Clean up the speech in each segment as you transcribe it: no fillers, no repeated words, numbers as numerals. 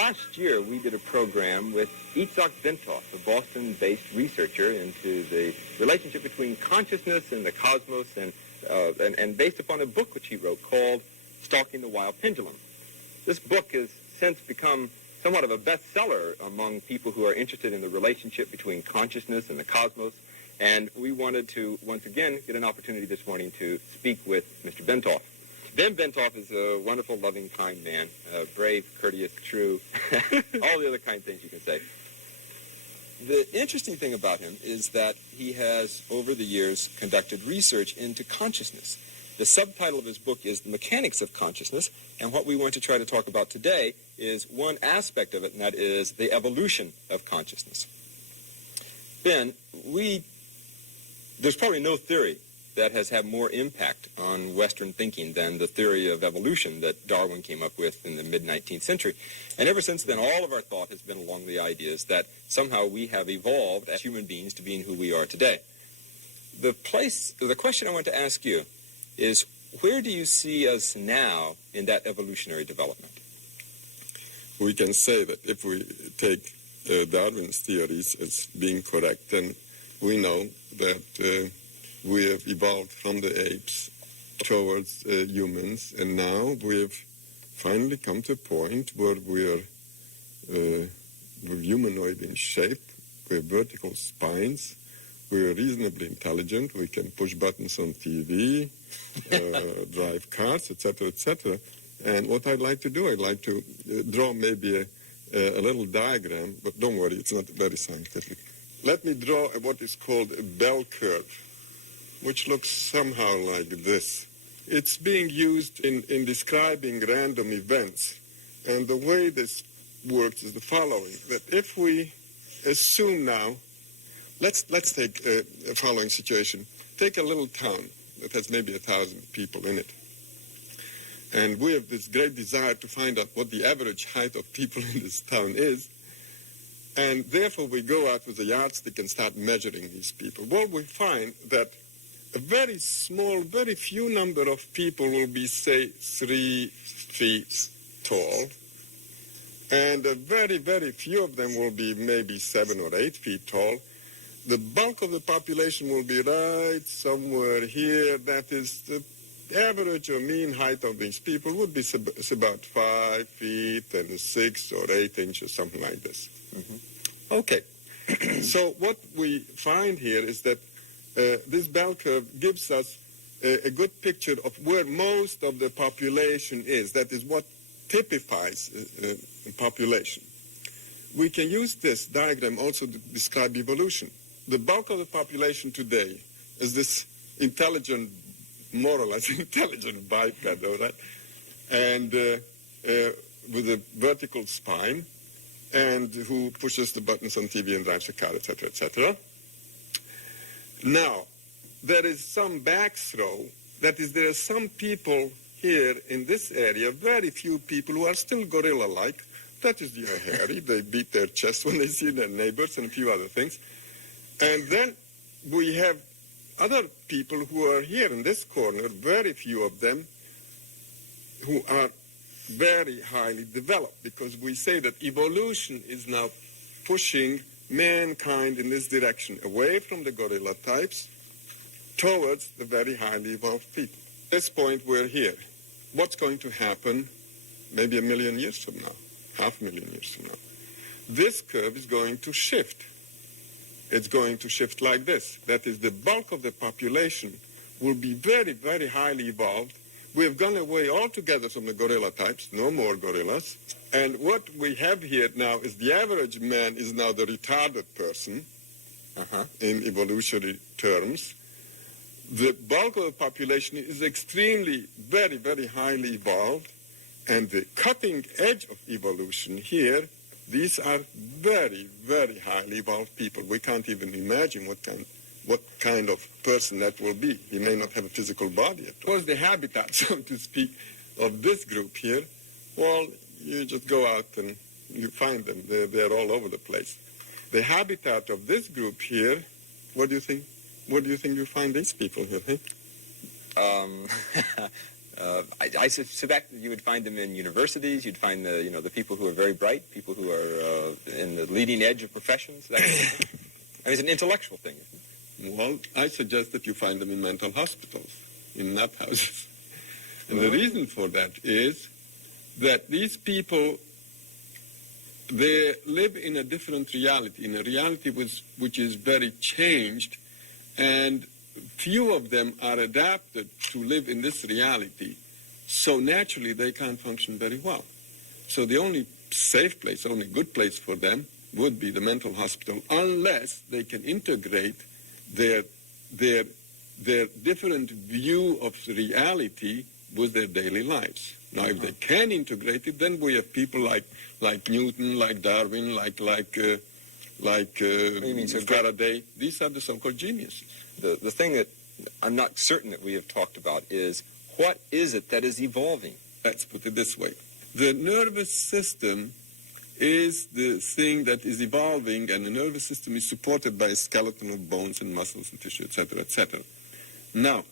Last year, we did a program with Itzhak Bentov, a Boston-based researcher into the relationship between consciousness and the cosmos, and based upon a book which he wrote called Stalking the Wild Pendulum. This book has since become somewhat of a bestseller among people who are interested in the relationship between consciousness and the cosmos, and we wanted to, once again, get an opportunity this morning to speak with Mr. Bentov. Ben Bentov is a wonderful, loving, kind man, brave, courteous, true, all the other kind things you can say. The interesting thing about him is that he has, over the years, conducted research into consciousness. The subtitle of his book is The Mechanics of Consciousness, and what we want to try to talk about today is one aspect of it, and that is the evolution of consciousness. Ben, there's probably no theory that has had more impact on Western thinking than the theory of evolution that Darwin came up with in the mid-19th century. And ever since then, all of our thought has been along the ideas that somehow we have evolved as human beings to being who we are today. The question I want to ask you is, where do you see us now in that evolutionary development? We can say that if we take Darwin's theories as being correct, then we know that we have evolved from the apes towards humans, and now we have finally come to a point where we're humanoid in shape, we have vertical spines, we're reasonably intelligent, we can push buttons on TV, drive cars, etc., etc. And what I'd like to do, I'd like to draw maybe a little diagram, but don't worry, it's not very scientific. Let me draw what is called a bell curve, which looks somehow like this. It's being used in describing random events. And the way this works is the following, that if we assume now, let's take a following situation. Take a little town that has maybe 1,000 people in it. And we have this great desire to find out what the average height of people in this town is. And therefore we go out with a yardstick and start measuring these people. Well, we find that a very small, very few number of people will be, say, 3 feet tall, and a very, very few of them will be maybe 7 or 8 feet tall. The bulk of the population will be right somewhere here. That is, the average or mean height of these people would be about 5 feet and 6 or 8 inches, something like this. Mm-hmm. Okay. So what we find here is that this bell curve gives us a good picture of where most of the population is. That is what typifies a population. We can use this diagram also to describe evolution. The bulk of the population today is this intelligent, more or less intelligent biped, all right? And with a vertical spine, and who pushes the buttons on TV and drives a car, etc., etc. Now, there is some backthrow. That is, there are some people here in this area, very few people who are still gorilla-like. That is, they are hairy. They beat their chest when they see their neighbors and a few other things. And then we have other people who are here in this corner, very few of them, who are very highly developed, because we say that evolution is now pushing mankind in this direction, away from the gorilla types towards the very highly evolved people. At this point, we're here. What's going to happen maybe 1 million years from now, 500,000 years from now? This curve is going to shift. It's going to shift like this. That is, the bulk of the population will be very, very highly evolved. We have gone away altogether from the gorilla types, no more gorillas. And what we have here now is the average man is now the retarded person in evolutionary terms. The bulk of the population is extremely, very, very highly evolved. And the cutting edge of evolution here, these are very, very highly evolved people. We can't even imagine what kind of person that will be. He may not have a physical body at all. What's the habitat, so to speak, of this group here? Well, you just go out and you find them. They're all over the place. The habitat of this group here, what do you think? Where do you think you find these people here? I suspect that you would find them in universities. You'd find the people who are very bright, people who are in the leading edge of professions. That kind of thing. I mean, it's an intellectual thing, isn't it? Well, I suggest that you find them in mental hospitals, in nut houses. And the reason for that is that these people, they live in a different reality, in a reality which is very changed, and few of them are adapted to live in this reality. So naturally, they can't function very well. So the only safe place, only good place for them would be the mental hospital, unless they can integrate their different view of reality with their daily lives. Now, if they can integrate it, then we have people like Newton, like Darwin, like Faraday. These are the so-called geniuses. The thing that I'm not certain that we have talked about is, what is it that is evolving? Let's put it this way. The nervous system is the thing that is evolving, and the nervous system is supported by a skeleton of bones and muscles and tissue, etc., etc. Now,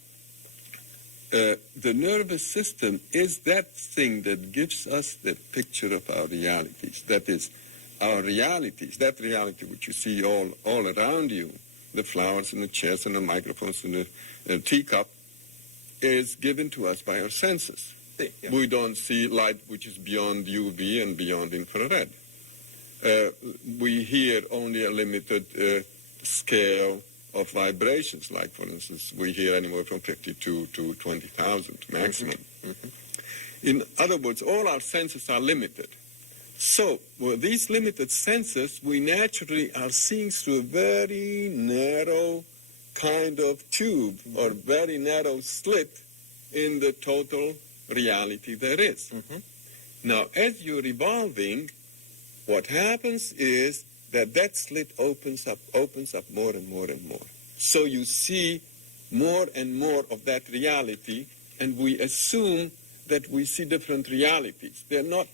the nervous system is that thing that gives us the picture of our realities. That is, our realities, that reality which you see all around you, the flowers and the chairs and the microphones and the teacup, is given to us by our senses. Yeah. We don't see light which is beyond UV and beyond infrared. We hear only a limited scale of vibrations, like, for instance, we hear anywhere from 52 to 20,000 maximum. In other words, all our senses are limited. So, with these limited senses, we naturally are seeing through a very narrow kind of tube or very narrow slit in the total reality there is. Now, as you're evolving, what happens is that slit opens up more and more and more. So you see more and more of that reality, and we assume that we see different realities. They're not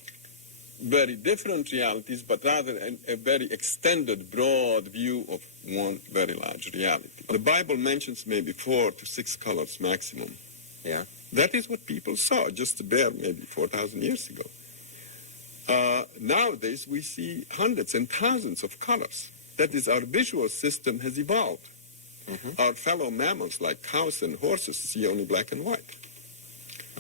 very different realities, but rather a very extended, broad view of one very large reality. The Bible mentions maybe 4 to 6 colors maximum. Yeah. That is what people saw just about maybe 4,000 years ago. Nowadays, we see hundreds and thousands of colors. That is, our visual system has evolved. Our fellow mammals, like cows and horses, see only black and white.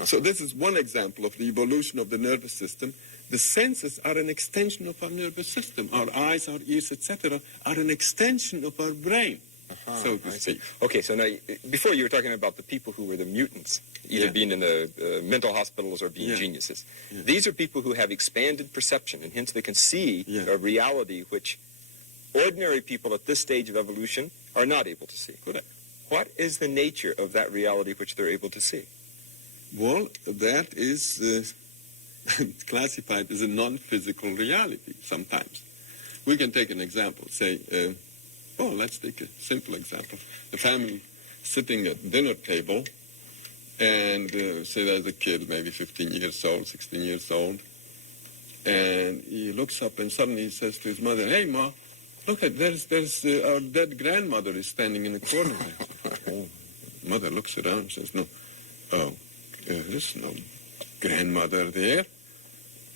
So this is one example of the evolution of the nervous system. The senses are an extension of our nervous system. Our eyes, our ears, etc., are an extension of our brain, so to speak. Okay, so now, before you were talking about the people who were the mutants, either being in the mental hospitals or being geniuses. These are people who have expanded perception, and hence they can see a reality which ordinary people at this stage of evolution are not able to see. Correct. What is the nature of that reality which they're able to see? Well, that is classified as a non-physical reality sometimes. We can take an example. Say, let's take a simple example. The family sitting at dinner table, and say there's a kid, maybe 15 years old, 16 years old, and he looks up and suddenly he says to his mother, "Hey, Ma, look at, there's our dead grandmother is standing in the corner." Mother looks around and says, there's no grandmother there.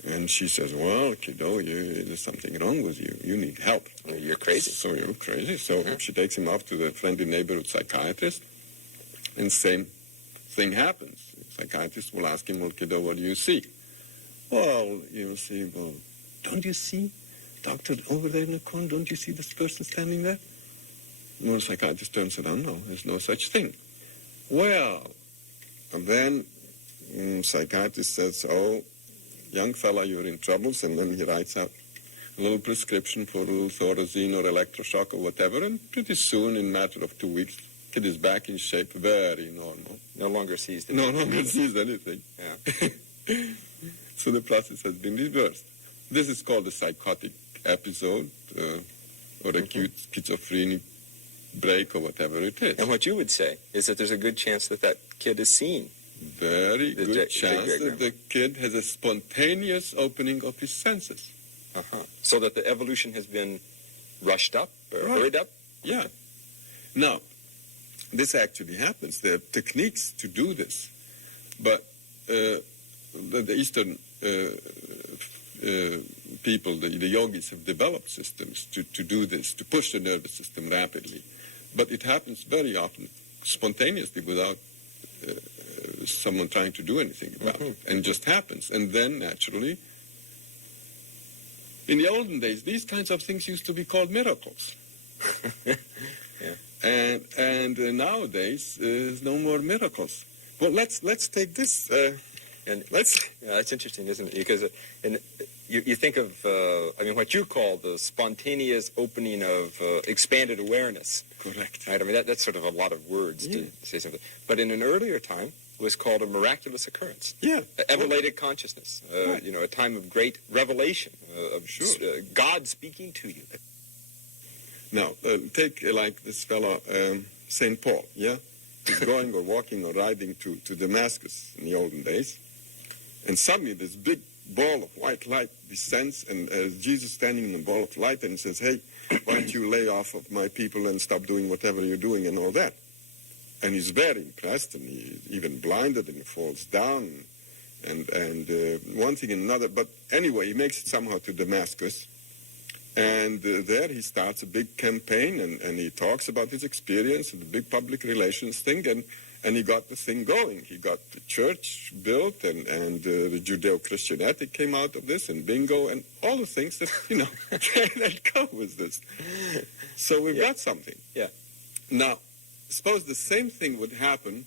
And she says, "Well, kiddo, there's something wrong with you. You need help." You're crazy. So you're crazy. So she takes him off to the friendly neighborhood psychiatrist, and same thing happens. The psychiatrist will ask him, "Well, kiddo, what do you see?" "Well, you'll see, don't you see, doctor, over there in the corner, don't you see this person standing there?" Well, the psychiatrist turns around, "No, there's no such thing." Well, and then psychiatrist says, "Oh, young fella, you're in troubles," and then he writes out a little prescription for a little Thorazine or electroshock or whatever, and pretty soon, in a matter of 2 weeks, kid is back in shape, very normal. No longer sees anything. Yeah. So the process has been reversed. This is called a psychotic episode or acute schizophrenic break or whatever it is. And what you would say is that there's a good chance that kid is seen. Very good chance that the kid has a spontaneous opening of his senses. So that the evolution has been rushed up or hurried up? Yeah. Now, this actually happens. There are techniques to do this. But the Eastern people, the yogis, have developed systems to do this, to push the nervous system rapidly. But it happens very often spontaneously without someone trying to do anything about it, and just happens. And then, naturally, in the olden days, these kinds of things used to be called miracles. Yeah. And nowadays, there's no more miracles. Well, let's take this. And it's interesting, isn't it? Because you think of, what you call the spontaneous opening of expanded awareness. Correct. Right? I mean, that's sort of a lot of words to say something. But in an earlier time, it was called a miraculous occurrence. Yeah. Elevated consciousness. Right. A time of great revelation, of God speaking to you. Now, take like this fellow, St. Paul, yeah? He's going or walking or riding to Damascus in the olden days. And suddenly this big ball of white light descends, and Jesus standing in the ball of light, and he says, hey, why don't you lay off of my people and stop doing whatever you're doing and all that. And he's very impressed, and he's even blinded, and he falls down, and one thing and another. But anyway, he makes it somehow to Damascus. And there he starts a big campaign, and he talks about his experience and the big public relations thing, and he got the thing going. He got the church built, and the Judeo-Christian ethic came out of this, and bingo, and all the things that, that go with this. So we've got something. Yeah. Now, suppose the same thing would happen,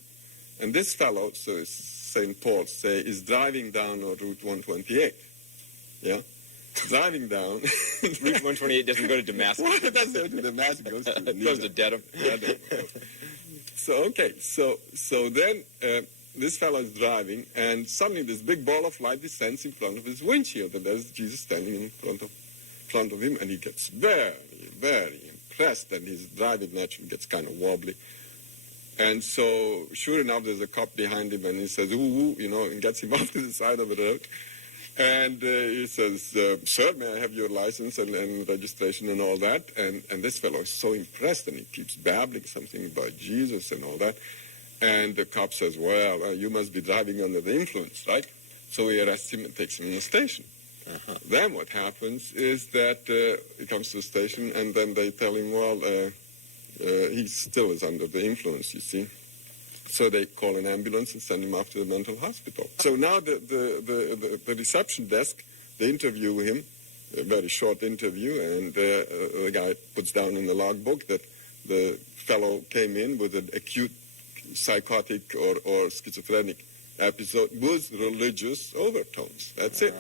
and this fellow, so St. Paul, say, is driving down on Route 128, yeah? Driving down. Route 128 doesn't go to Damascus. Well, it doesn't go to Damascus. It goes to It goes to Dedham. So, okay. So then this fellow is driving, and suddenly this big ball of light descends in front of his windshield, and there's Jesus standing in front of him, and he gets very, very impressed, and his driving naturally gets kind of wobbly. And so, sure enough, there's a cop behind him, and he says, ooh, and gets him off to the side of the road. And he says, sir, may I have your license and registration and all that? And this fellow is so impressed, and he keeps babbling something about Jesus and all that. And the cop says, well, you must be driving under the influence, right? So he arrests him and takes him in the station. Uh-huh. Then what happens is that he comes to the station, and then they tell him, well, he still is under the influence, you see. So they call an ambulance and send him off to the mental hospital. So now the reception desk, they interview him, a very short interview, and the guy puts down in the logbook that the fellow came in with an acute psychotic or schizophrenic episode with religious overtones. That's it.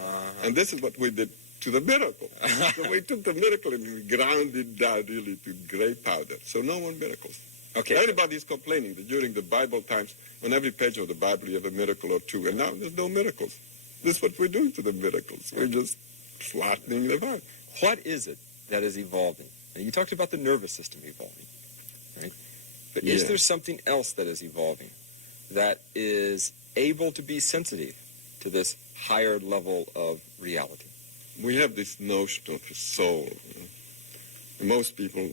And this is what we did to the miracle. So we took the miracle and we ground it down really to gray powder. So no more miracles. Okay. Everybody's complaining that during the Bible times, on every page of the Bible you have a miracle or two, and now there's no miracles. This is what we're doing to the miracles. We're just flattening them out. What is it that is evolving? Now, you talked about the nervous system evolving, right? But is there something else that is evolving that is able to be sensitive to this higher level of reality? We have this notion of the soul. Most people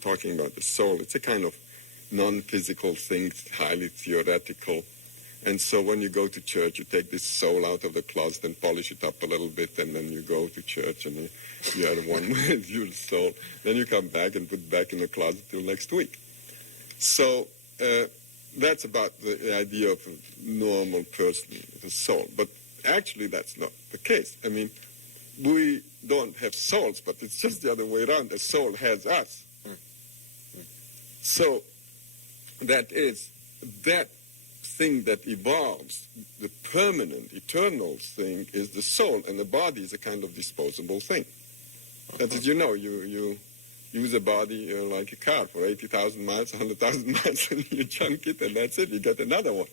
talking about the soul, it's a kind of non-physical thing, highly theoretical. And so when you go to church, you take this soul out of the closet and polish it up a little bit, and then you go to church and you are one with your soul. Then you come back and put it back in the closet till next week. So that's about the idea of a normal person, the soul. But actually that's not the case. I mean, we don't have souls, but it's just the other way around. The soul has us. So that is that thing that evolves, the permanent, eternal thing is the soul, and the body is a kind of disposable thing. That is, you use a body like a car for 80,000 miles, 100,000 miles, and you junk it, and that's it, you get another one.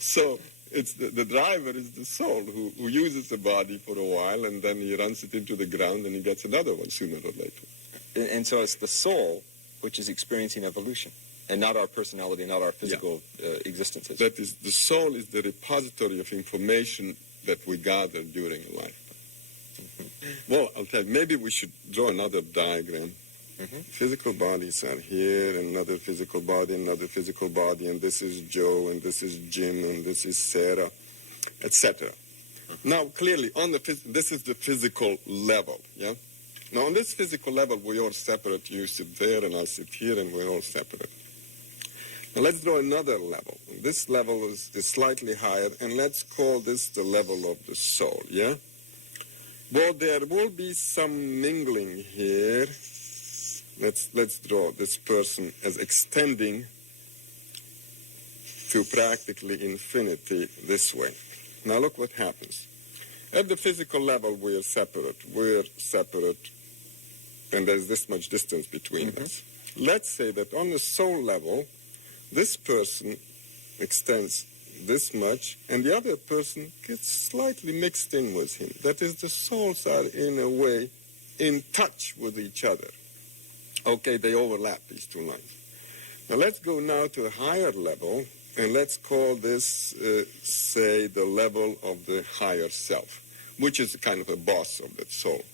So it's the driver is the soul who uses the body for a while, and then he runs it into the ground, and he gets another one sooner or later. And so it's the soul which is experiencing evolution, and not our personality, not our physical existences. That is, the soul is the repository of information that we gather during a lifetime. Well, I'll tell you, maybe we should draw another diagram. Physical bodies are here, another physical body, and this is Joe, and this is Jim, and this is Sarah, etc. Now, clearly, this is the physical level, yeah? Now, on this physical level, we're all separate. You sit there, and I'll sit here, and we're all separate. Now, let's draw another level. This level is slightly higher, and let's call this the level of the soul, yeah? Well, there will be some mingling here. Let's draw this person as extending to practically infinity this way. Now look what happens. At the physical level, we're separate, and there's this much distance between us. Let's say that on the soul level, this person extends this much, and the other person gets slightly mixed in with him. That is, the souls are, in a way, in touch with each other. Okay, they overlap, these two lines. Now let's go now to a higher level, and let's call this, say, the level of the higher self, which is kind of a boss of that soul.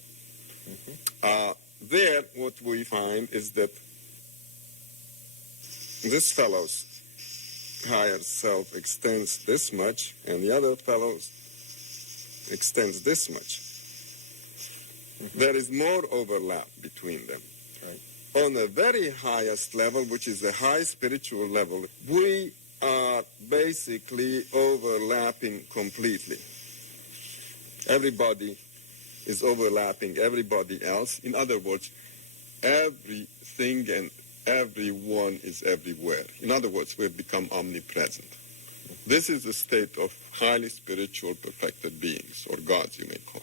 There, what we find is that this fellow's higher self extends this much, and the other fellow's extends this much. There is more overlap between them. On the very highest level, which is the high spiritual level, we are basically overlapping completely. Everybody is overlapping everybody else. In other words, everything and everyone is everywhere. In other words, we've become omnipresent. This is the state of highly spiritual perfected beings, or gods, you may call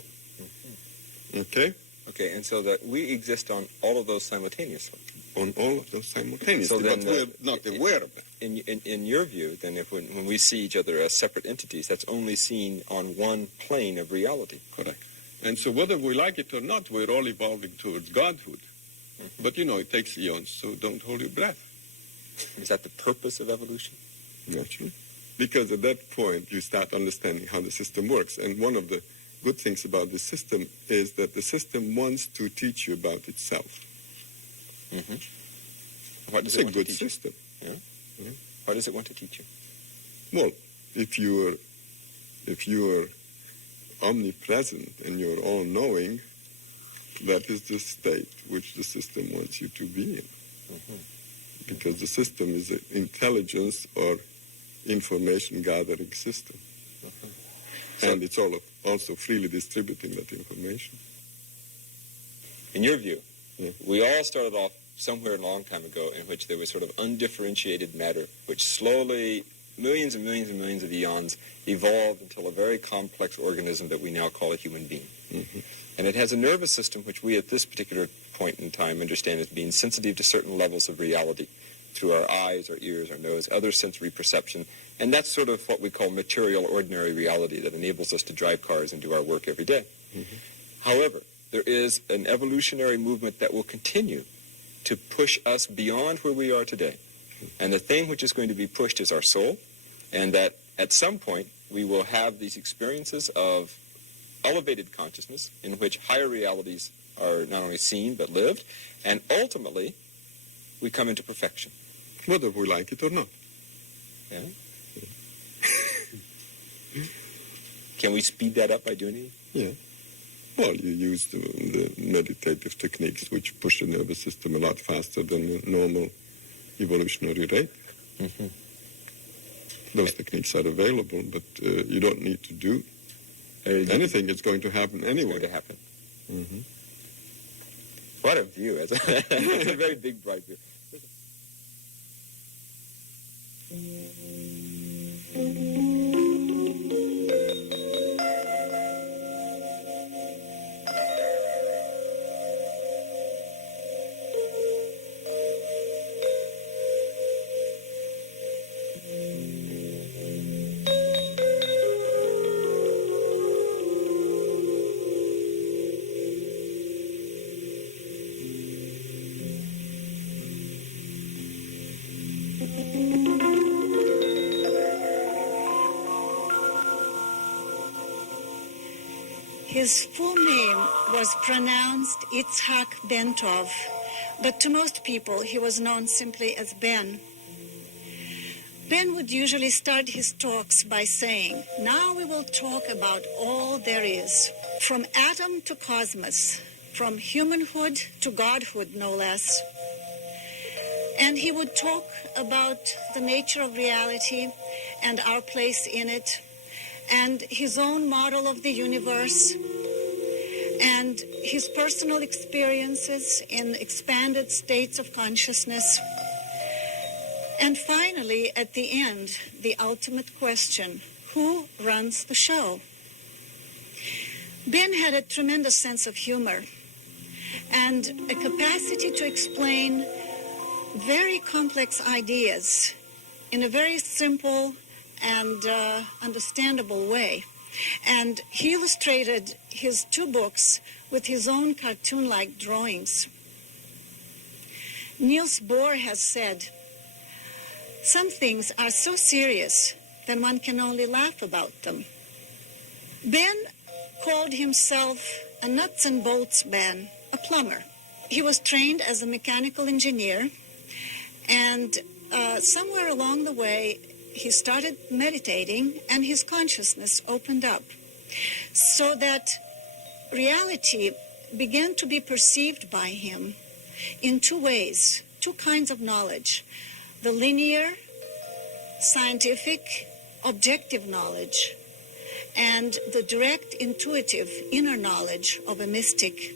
them. Okay? Okay, and so that we exist on all of those simultaneously. On all of those simultaneously, So then, but we're not aware of that. In your view, then, if when we see each other as separate entities, that's only seen on one plane of reality. Correct. And so whether we like it or not, we're all evolving towards godhood. But, it takes eons, so don't hold your breath. Is that the purpose of evolution? Naturally. Because at that point, you start understanding how the system works. And one of the good things about the system is that the system wants to teach you about itself. What does It's it a want good to teach you? system. What does it want to teach you? Well, if you are omnipresent and you're all-knowing, that is the state which the system wants you to be in. Because the system is an intelligence or information-gathering system. And it's also freely distributing that information. In your view, Yeah. we all started off somewhere a long time ago in which there was sort of undifferentiated matter, which slowly, millions and millions and millions of eons, evolved until a very complex organism that we now call a human being. And it has a nervous system which we at this particular point in time understand as being sensitive to certain levels of reality through our eyes, our ears, our nose, other sensory perception. And that's sort of what we call material, ordinary reality that enables us to drive cars and do our work every day. However, there is an evolutionary movement that will continue to push us beyond where we are today. And the thing which is going to be pushed is our soul, and that at some point we will have these experiences of elevated consciousness in which higher realities are not only seen but lived, and ultimately we come into perfection. Whether we like it or not. Yeah? Can we speed that up by doing anything? Yeah. Well, you use the meditative techniques which push the nervous system a lot faster than the normal evolutionary rate. Those techniques are available, but you don't need to do anything. It's going to happen anyway. It's going to happen. What a view. It's a very big, bright view. His full name was pronounced Itzhak Bentov, but to most people he was known simply as Ben. Ben would usually start his talks by saying, "Now we will talk about all there is, from atom to cosmos, from humanhood to godhood, no less." And he would talk about the nature of reality and our place in it, and his own model of the universe, and his personal experiences in expanded states of consciousness. And finally, at the end, the ultimate question: who runs the show? Ben had a tremendous sense of humor and a capacity to explain very complex ideas in a very simple and understandable way. And he illustrated his 2 books with his own cartoon-like drawings. Niels Bohr has said, "Some things are so serious that one can only laugh about them." Ben called himself a nuts and bolts man, a plumber. He was trained as a mechanical engineer, and somewhere along the way he started meditating and his consciousness opened up, so that reality began to be perceived by him in 2 ways, 2 kinds of knowledge: the linear, scientific, objective knowledge, and the direct, intuitive, inner knowledge of a mystic.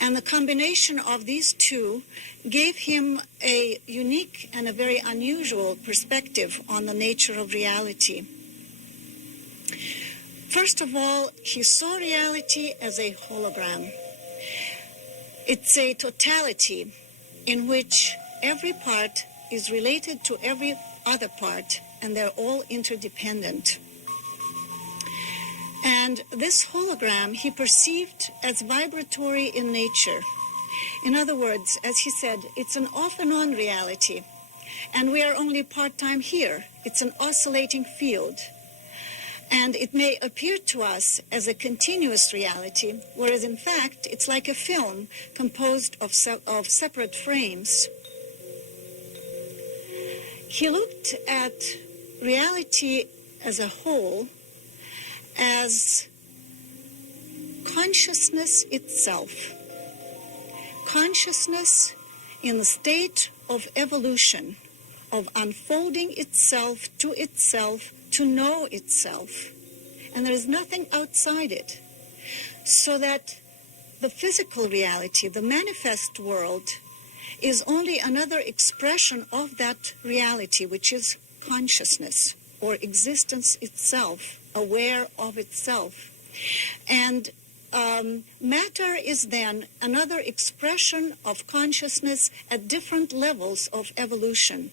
And the combination of these 2 gave him a unique and a very unusual perspective on the nature of reality. First of all, he saw reality as a hologram. It's a totality in which every part is related to every other part, and they're all interdependent. And this hologram he perceived as vibratory in nature. In other words, as he said, it's an off and on reality, and we are only part-time here. It's an oscillating field. And it may appear to us as a continuous reality, whereas in fact it's like a film composed of separate frames. He looked at reality as a whole as consciousness itself. Consciousness in the state of evolution, of unfolding itself to know itself. And there is nothing outside it. So that the physical reality, the manifest world, is only another expression of that reality, which is consciousness or existence itself, aware of itself. And matter is then another expression of consciousness at different levels of evolution,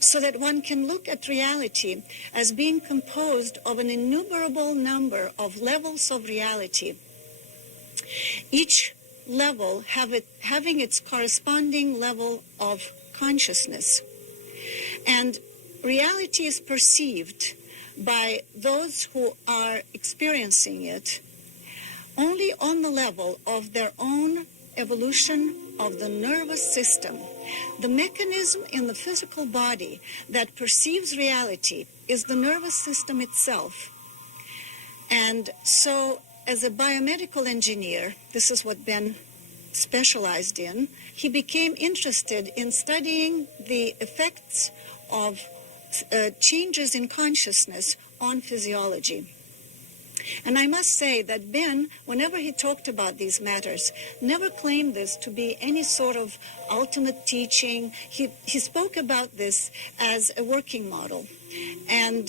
so that one can look at reality as being composed of an innumerable number of levels of reality, each level having its corresponding level of consciousness. And reality is perceived by those who are experiencing it only on the level of their own evolution of the nervous system. The mechanism in the physical body that perceives reality is the nervous system itself. And so, as a biomedical engineer, this is what Ben specialized in, he became interested in studying the effects of changes in consciousness on physiology. And I must say that Ben, whenever he talked about these matters, never claimed this to be any sort of ultimate teaching. He spoke about this as a working model. And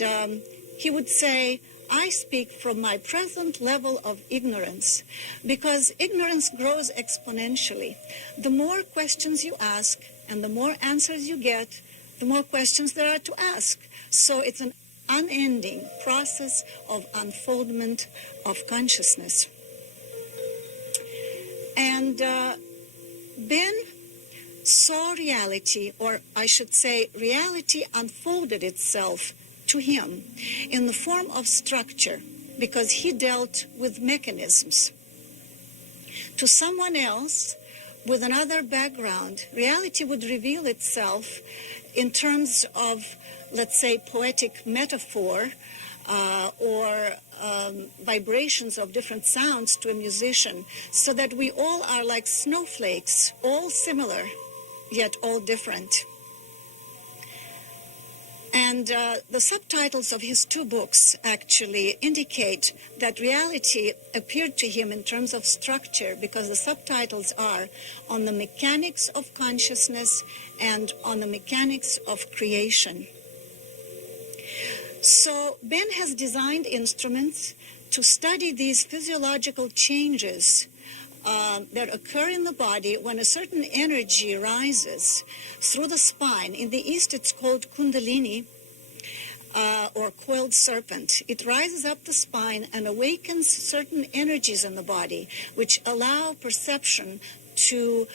he would say, I speak from my present level of ignorance, because ignorance grows exponentially. The more questions you ask and the more answers you get, the more questions there are to ask. So it's an unending process of unfoldment of consciousness. And Ben saw reality, or I should say reality unfolded itself to him in the form of structure, because he dealt with mechanisms. To someone else, with another background, reality would reveal itself in terms of, let's say, poetic metaphor or vibrations of different sounds to a musician, so that we all are like snowflakes, all similar, yet all different. And the subtitles of his two books actually indicate that reality appeared to him in terms of structure, because the subtitles are on the mechanics of consciousness and on the mechanics of creation. So Ben has designed instruments to study these physiological changes that occur in the body when a certain energy rises through the spine. In the East, it's called Kundalini, or coiled serpent. It rises up the spine and awakens certain energies in the body, which allow perception to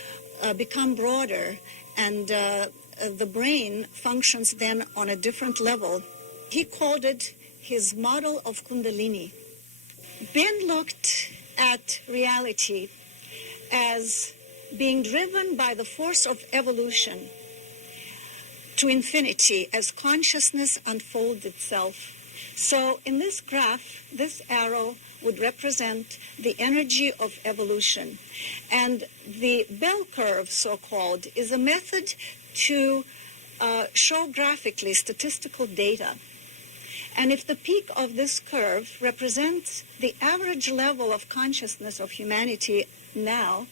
become broader, and the brain functions then on a different level. He called it his model of Kundalini. Ben looked at reality as being driven by the force of evolution to infinity as consciousness unfolds itself. So in this graph, this arrow would represent the energy of evolution. And the bell curve, so-called, is a method to show graphically statistical data. And if the peak of this curve represents the average level of consciousness of humanity now,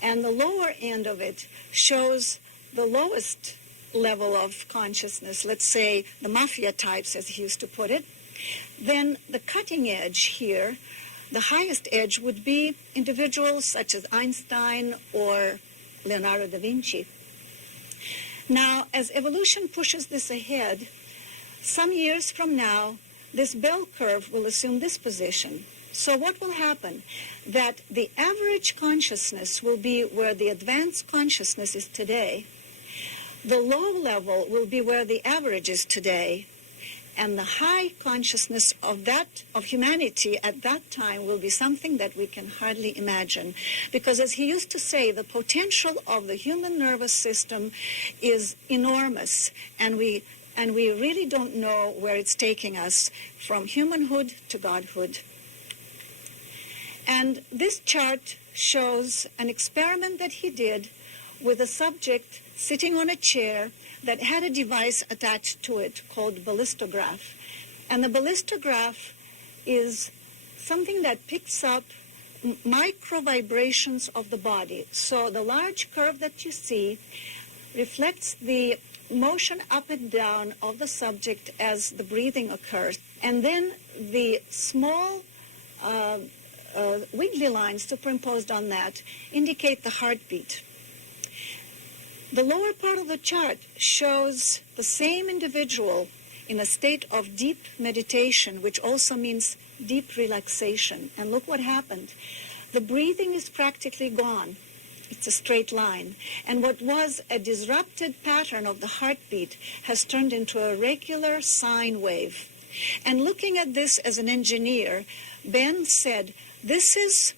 and the lower end of it shows the lowest level of consciousness, let's say the mafia types, as he used to put it, then the cutting edge here, the highest edge, would be individuals such as Einstein or Leonardo da Vinci. Now, as evolution pushes this ahead, some years from now, this bell curve will assume this position. So what will happen? That the average consciousness will be where the advanced consciousness is today. The low level will be where the average is today. And the high consciousness of humanity at that time will be something that we can hardly imagine. Because as he used to say, the potential of the human nervous system is enormous, and we really don't know where it's taking us, from humanhood to godhood. And this chart shows an experiment that he did with a subject sitting on a chair that had a device attached to it called ballistograph. And the ballistograph is something that picks up micro vibrations of the body. So the large curve that you see reflects the motion up and down of the subject as the breathing occurs. And then the small wiggly lines superimposed on that indicate the heartbeat. The lower part of the chart shows the same individual in a state of deep meditation, which also means deep relaxation. And look what happened. The breathing is practically gone. It's a straight line. And what was a disrupted pattern of the heartbeat has turned into a regular sine wave. And looking at this as an engineer, Ben said, this is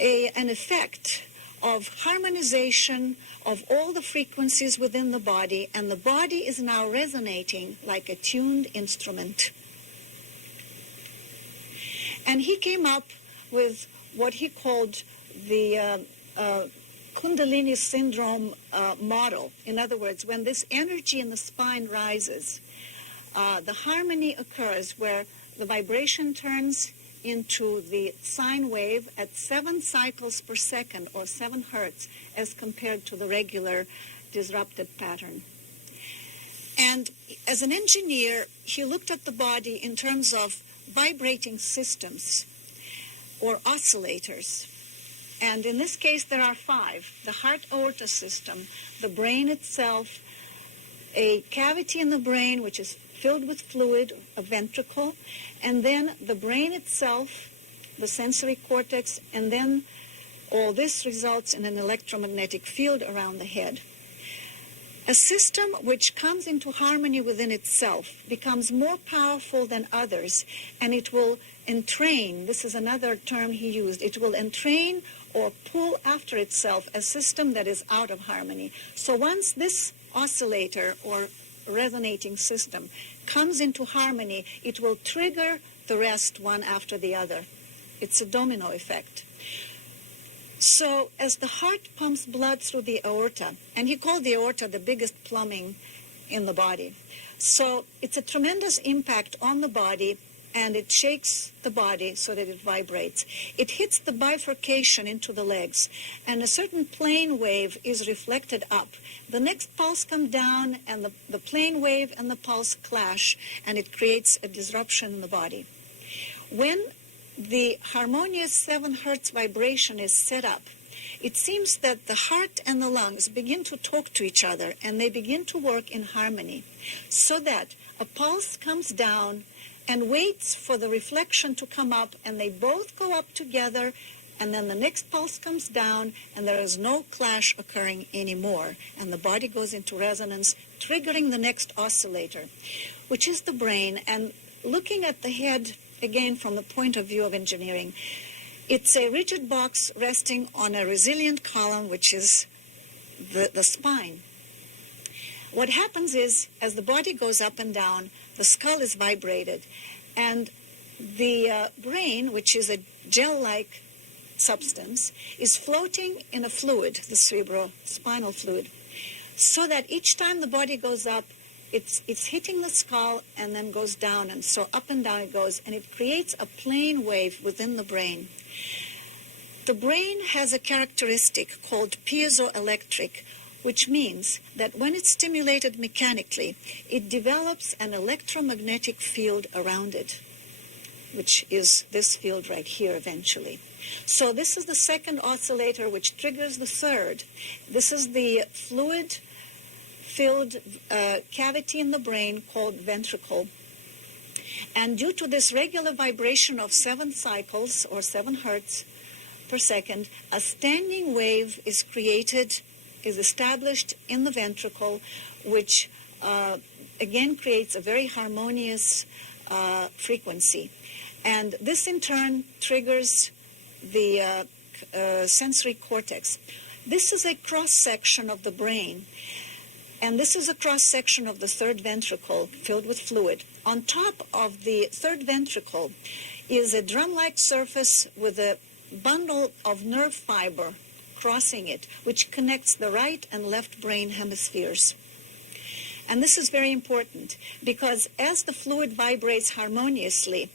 an effect of harmonization of all the frequencies within the body, and the body is now resonating like a tuned instrument. And he came up with what he called the Kundalini syndrome model. In other words, when this energy in the spine rises, the harmony occurs where the vibration turns into the sine wave at 7 cycles per second, or 7 hertz, as compared to the regular disrupted pattern. And as an engineer, he looked at the body in terms of vibrating systems or oscillators. And in this case, there are 5. The heart-aorta system, the brain itself, a cavity in the brain which is filled with fluid, a ventricle, and then the brain itself, the sensory cortex, and then all this results in an electromagnetic field around the head. A system which comes into harmony within itself becomes more powerful than others, and it will entrain, this is another term he used, it will entrain or pull after itself a system that is out of harmony. So once this oscillator or resonating system comes into harmony, it will trigger the rest one after the other. It's a domino effect. So as the heart pumps blood through the aorta, and he called the aorta the biggest plumbing in the body. So it's a tremendous impact on the body, and it shakes the body so that it vibrates. It hits the bifurcation into the legs, and a certain plane wave is reflected up. The next pulse comes down, and the plane wave and the pulse clash, and it creates a disruption in the body. When the harmonious 7 hertz vibration is set up, it seems that the heart and the lungs begin to talk to each other, and they begin to work in harmony, so that a pulse comes down and waits for the reflection to come up, and they both go up together, and then the next pulse comes down, and there is no clash occurring anymore, and the body goes into resonance, triggering the next oscillator, which is the brain. And looking at the head, again, from the point of view of engineering, it's a rigid box resting on a resilient column, which is the spine. What happens is, as the body goes up and down, the skull is vibrated, and the brain, which is a gel-like substance, is floating in a fluid, the cerebrospinal fluid, so that each time the body goes up, it's hitting the skull and then goes down, and so up and down it goes, and it creates a plane wave within the brain. The brain has a characteristic called piezoelectric, which means that when it's stimulated mechanically, it develops an electromagnetic field around it, which is this field right here eventually. So this is the second oscillator, which triggers the third. This is the fluid-filled cavity in the brain called ventricle. And due to this regular vibration of 7 cycles, or 7 hertz per second, a standing wave is established in the ventricle, which again creates a very harmonious frequency. And this in turn triggers the sensory cortex. This is a cross-section of the brain, and this is a cross-section of the third ventricle filled with fluid. On top of the third ventricle is a drum-like surface with a bundle of nerve fiber crossing it, which connects the right and left brain hemispheres. And this is very important, because as the fluid vibrates harmoniously,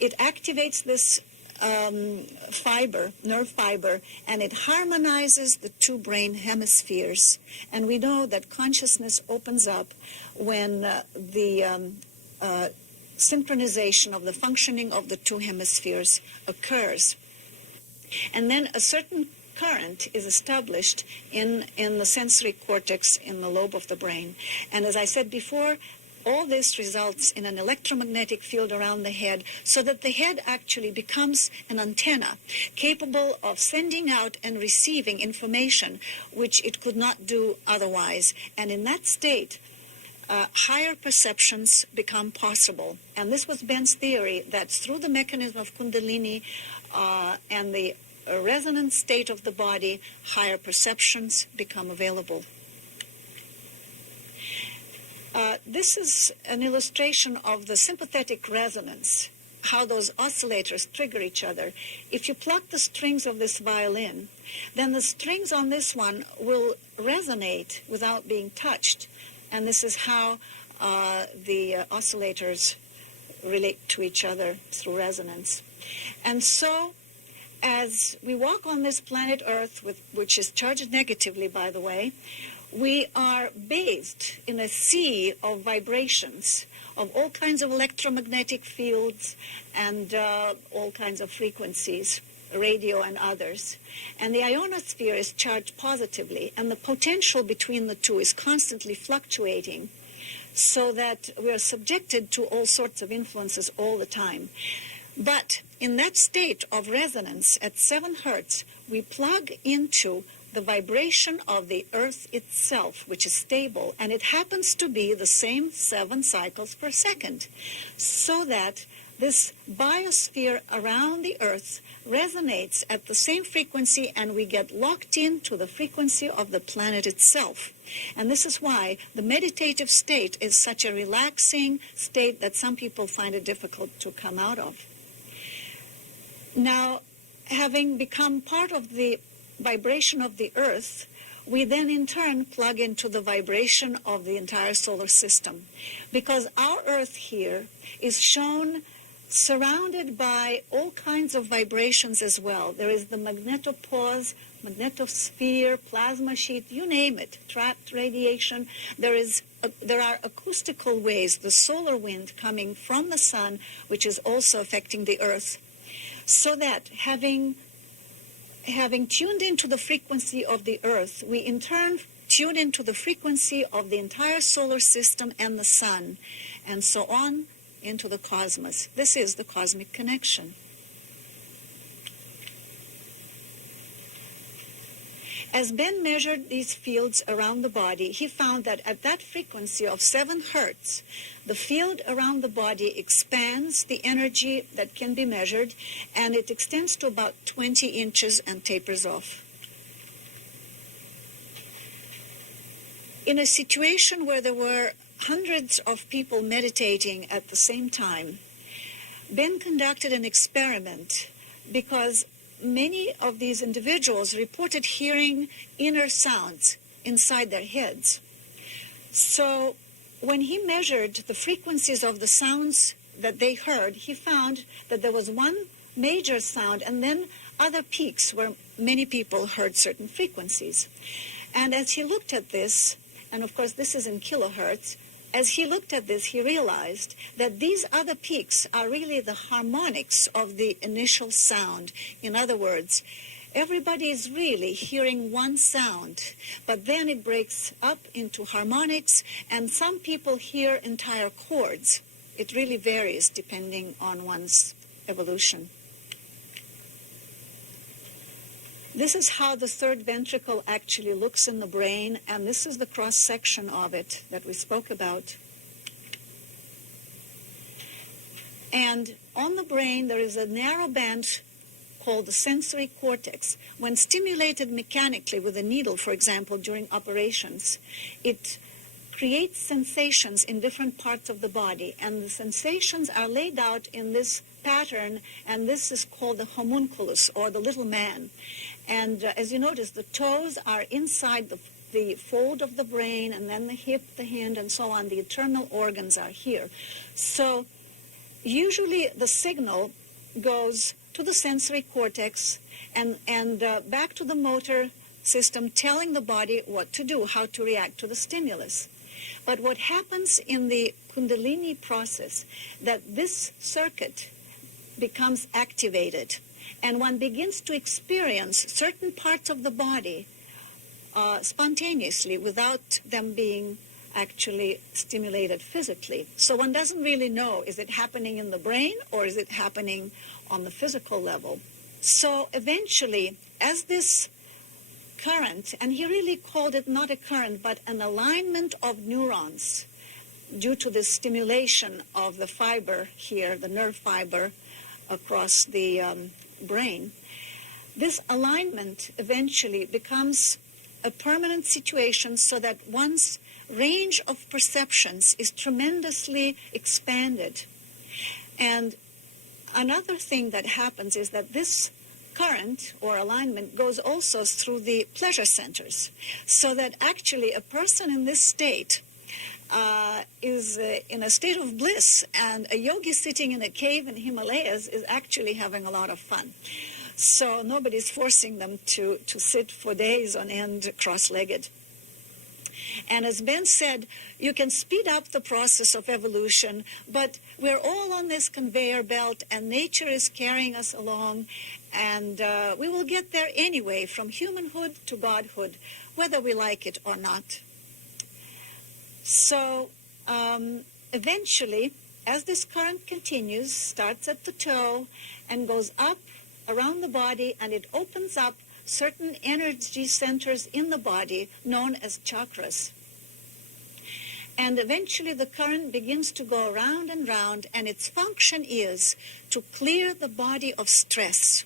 it activates this nerve fiber, and it harmonizes the 2 brain hemispheres. And we know that consciousness opens up when the synchronization of the functioning of the 2 hemispheres occurs. And then a certain current is established in the sensory cortex in the lobe of the brain. And as I said before, all this results in an electromagnetic field around the head, so that the head actually becomes an antenna capable of sending out and receiving information which it could not do otherwise. And in that state, higher perceptions become possible. And this was Ben's theory, that through the mechanism of Kundalini and the resonant state of the body, higher perceptions become available. This is an illustration of the sympathetic resonance, how those oscillators trigger each other. If you pluck the strings of this violin, then the strings on this one will resonate without being touched. And this is how the oscillators relate to each other through resonance. And so, as we walk on this planet Earth, which is charged negatively, by the way, we are bathed in a sea of vibrations, of all kinds of electromagnetic fields and all kinds of frequencies, radio and others. And the ionosphere is charged positively, and the potential between the two is constantly fluctuating, so that we are subjected to all sorts of influences all the time. But in that state of resonance at 7 hertz, we plug into the vibration of the Earth itself, which is stable, and it happens to be the same 7 cycles per second, so that this biosphere around the Earth resonates at the same frequency, and we get locked into the frequency of the planet itself. And this is why the meditative state is such a relaxing state that some people find it difficult to come out of. Now, having become part of the vibration of the Earth, we then in turn plug into the vibration of the entire solar system, because our Earth here is shown surrounded by all kinds of vibrations as well. There is the magnetopause, magnetosphere, plasma sheet, you name it, trapped radiation. There are acoustical waves, the solar wind coming from the sun, which is also affecting the Earth. So that having tuned into the frequency of the Earth, we in turn tune into the frequency of the entire solar system and the sun, and so on into the cosmos. This is the cosmic connection. As Ben measured these fields around the body, he found that at that frequency of 7 hertz, the field around the body expands the energy that can be measured, and it extends to about 20 inches and tapers off. In a situation where there were hundreds of people meditating at the same time, Ben conducted an experiment because many of these individuals reported hearing inner sounds inside their heads. So when he measured the frequencies of the sounds that they heard, he found that there was one major sound and then other peaks where many people heard certain frequencies. And as he looked at this, and of course this is in kilohertz, as he looked at this, he realized that these other peaks are really the harmonics of the initial sound. In other words, everybody is really hearing one sound, but then it breaks up into harmonics, and some people hear entire chords. It really varies depending on one's evolution. This is how the third ventricle actually looks in the brain, and this is the cross-section of it that we spoke about. And on the brain, there is a narrow band called the sensory cortex. When stimulated mechanically with a needle, for example, during operations, it creates sensations in different parts of the body, and the sensations are laid out in this pattern, and this is called the homunculus, or the little man. And as you notice, the toes are inside the fold of the brain, and then the hip, the hand, and so on. The internal organs are here. So usually the signal goes to the sensory cortex and back to the motor system, telling the body what to do, how to react to the stimulus. But what happens in the Kundalini process, that this circuit becomes activated, and one begins to experience certain parts of the body spontaneously without them being actually stimulated physically. So one doesn't really know, is it happening in the brain or is it happening on the physical level? So eventually, as this current, and he really called it not a current, but an alignment of neurons due to the stimulation of the fiber here, the nerve fiber across the brain, this alignment eventually becomes a permanent situation, so that one's range of perceptions is tremendously expanded. And another thing that happens is that this current or alignment goes also through the pleasure centers, so that actually a person in this state is in a state of bliss, and a yogi sitting in a cave in Himalayas is actually having a lot of fun. So nobody's forcing them to sit for days on end cross-legged. And as Ben said, you can speed up the process of evolution, but we're all on this conveyor belt, and nature is carrying us along, and we will get there anyway, from humanhood to godhood, whether we like it or not. So eventually, as this current continues, starts at the toe and goes up around the body, and it opens up certain energy centers in the body known as chakras. And eventually the current begins to go round and round, and its function is to clear the body of stress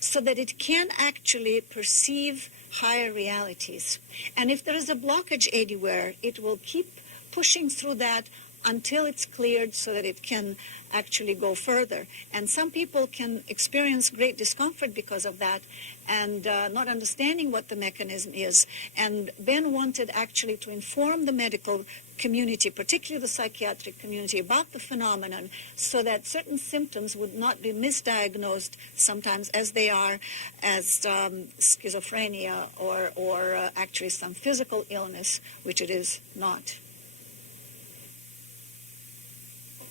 so that it can actually perceive higher realities. And if there is a blockage anywhere, it will keep pushing through that until it's cleared so that it can actually go further. And some people can experience great discomfort because of that and not understanding what the mechanism is. And Ben wanted actually to inform the medical community, particularly the psychiatric community, about the phenomenon so that certain symptoms would not be misdiagnosed sometimes as they are as schizophrenia or actually some physical illness, which it is not.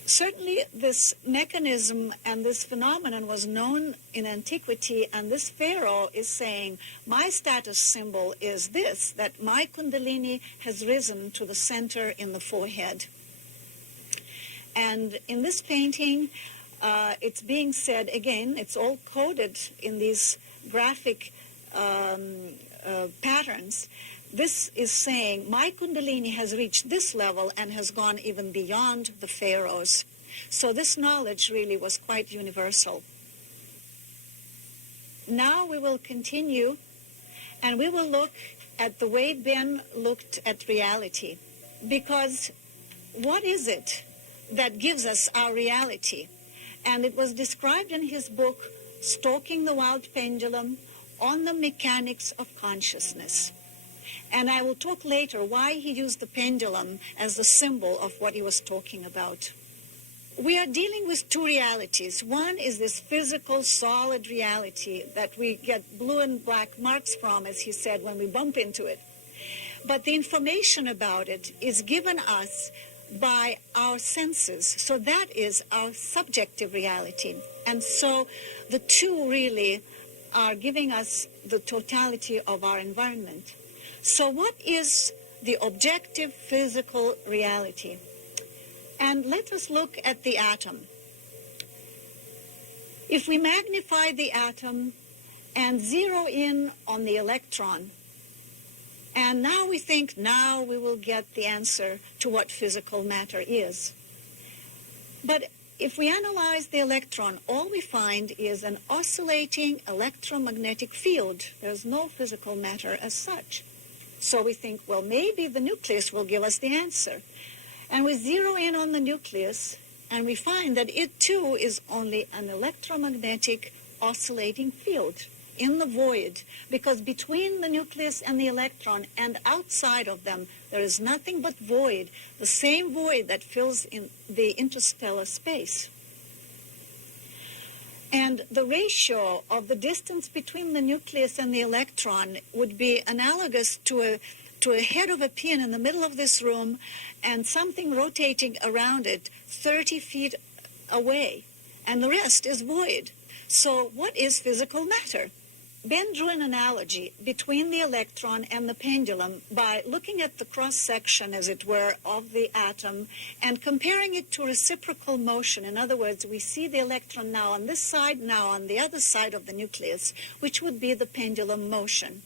Certainly this mechanism and this phenomenon was known in antiquity, and this pharaoh is saying, my status symbol is this, that my kundalini has risen to the center in the forehead. And in this painting, it's being said, again, it's all coded in these graphic patterns. This is saying, my kundalini has reached this level and has gone even beyond the pharaohs. So this knowledge really was quite universal. Now we will continue, and we will look at the way Ben looked at reality. Because what is it that gives us our reality? And it was described in his book, Stalking the Wild Pendulum, on the Mechanics of Consciousness. And I will talk later why he used the pendulum as the symbol of what he was talking about. We are dealing with two realities. One is this physical, solid reality that we get blue and black marks from, as he said, when we bump into it. But the information about it is given us by our senses. So that is our subjective reality. And so the two really are giving us the totality of our environment. So what is the objective physical reality? And let us look at the atom. If we magnify the atom and zero in on the electron, and now we think now we will get the answer to what physical matter is. But if we analyze the electron, all we find is an oscillating electromagnetic field. There's no physical matter as such. So we think, well, maybe the nucleus will give us the answer. And we zero in on the nucleus, and we find that it too is only an electromagnetic oscillating field in the void, because between the nucleus and the electron and outside of them, there is nothing but void, the same void that fills in the interstellar space. And the ratio of the distance between the nucleus and the electron would be analogous to a head of a pin in the middle of this room and something rotating around it 30 feet away. And the rest is void. So what is physical matter? Ben drew an analogy between the electron and the pendulum by looking at the cross-section, as it were, of the atom and comparing it to reciprocal motion. In other words, we see the electron now on this side, now on the other side of the nucleus, which would be the pendulum motion.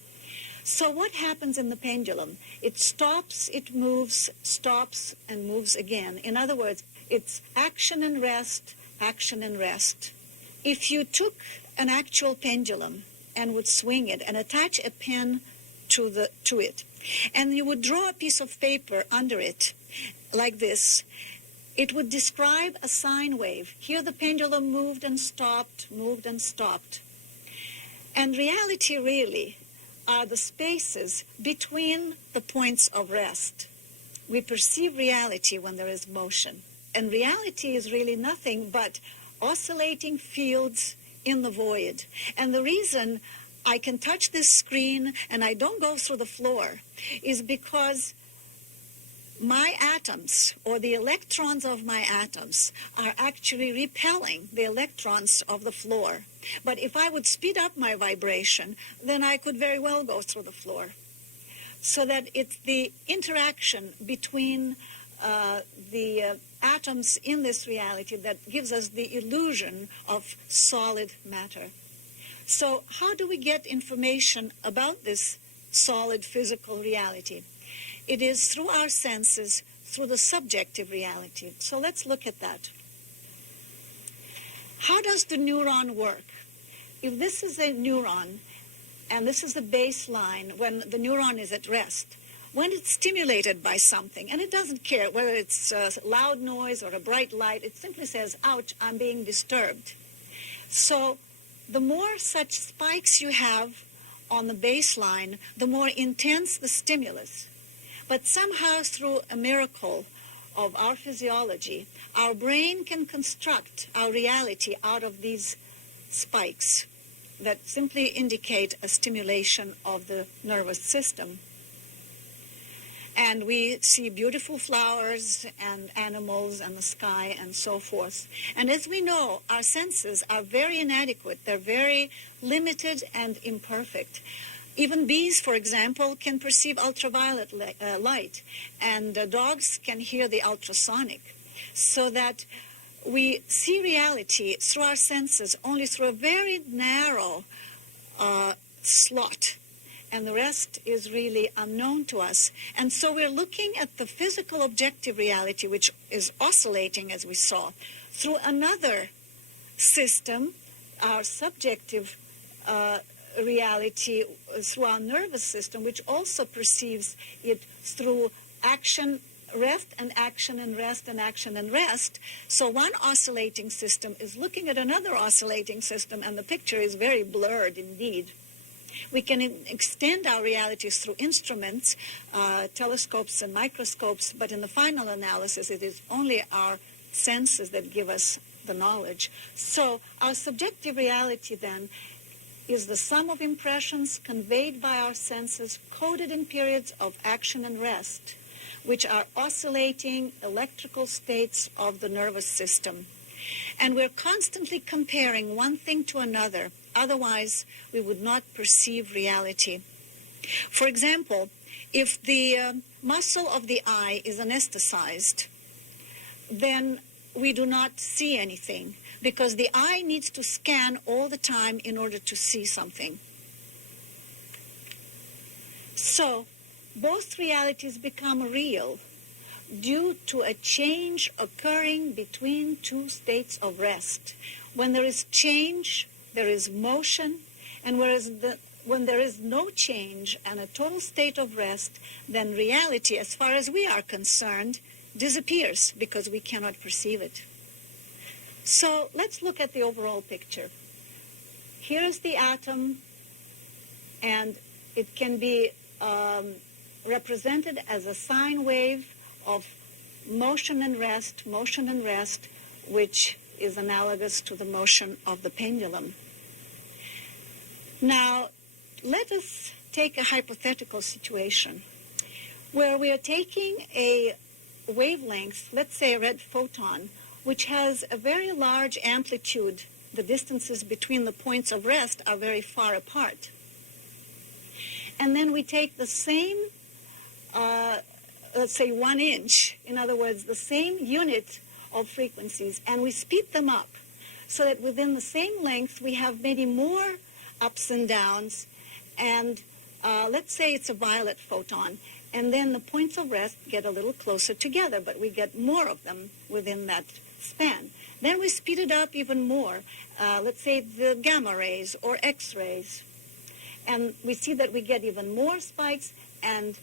So what happens in the pendulum? It stops, it moves, stops, and moves again. In other words, it's action and rest, action and rest. If you took an actual pendulum and would swing it and attach a pen to it, and you would draw a piece of paper under it like this, it would describe a sine wave. Here the pendulum moved and stopped, moved and stopped. And reality really are the spaces between the points of rest. We perceive reality when there is motion. And reality is really nothing but oscillating fields in the void. And the reason I can touch this screen and I don't go through the floor is because my atoms, or the electrons of my atoms, are actually repelling the electrons of the floor. But if I would speed up my vibration, then I could very well go through the floor. So that it's the interaction between the atoms in this reality that gives us the illusion of solid matter. So how do we get information about this solid physical reality? It is through our senses, through the subjective reality. So let's look at that. How does the neuron work? If this is a neuron, and this is the baseline when the neuron is at rest, when it's stimulated by something, and it doesn't care whether it's a loud noise or a bright light, it simply says, ouch, I'm being disturbed. So the more such spikes you have on the baseline, the more intense the stimulus. But somehow through a miracle of our physiology, our brain can construct our reality out of these spikes that simply indicate a stimulation of the nervous system. And we see beautiful flowers and animals and the sky and so forth. And as we know, our senses are very inadequate. They're very limited and imperfect. Even bees, for example, can perceive ultraviolet light, and dogs can hear the ultrasonic, so that we see reality through our senses only through a very narrow slot, and the rest is really unknown to us. And so we're looking at the physical objective reality, which is oscillating, as we saw, through another system, our subjective reality through our nervous system, which also perceives it through action, rest and action and rest and action and rest. So one oscillating system is looking at another oscillating system, and the picture is very blurred indeed. We can extend our realities through instruments, telescopes and microscopes, but in the final analysis, it is only our senses that give us the knowledge. So our subjective reality then is the sum of impressions conveyed by our senses, coded in periods of action and rest, which are oscillating electrical states of the nervous system. And we're constantly comparing one thing to another, otherwise we would not perceive reality. For example, if the muscle of the eye is anesthetized, then we do not see anything, because the eye needs to scan all the time in order to see something. So both realities become real due to a change occurring between two states of rest. When there is change, there is motion, and when there is no change and a total state of rest, then reality, as far as we are concerned, disappears because we cannot perceive it. So let's look at the overall picture. Here is the atom, and it can be represented as a sine wave of motion and rest, which is analogous to the motion of the pendulum. Now, let us take a hypothetical situation where we are taking a wavelength, let's say a red photon, which has a very large amplitude. The distances between the points of rest are very far apart. And then we take the same, let's say 1 inch, in other words, the same unit of frequencies, and we speed them up so that within the same length we have maybe more ups and downs, and let's say it's a violet photon, and then the points of rest get a little closer together, but we get more of them within that span. Then we speed it up even more, let's say the gamma rays or X-rays, and we see that we get even more spikes and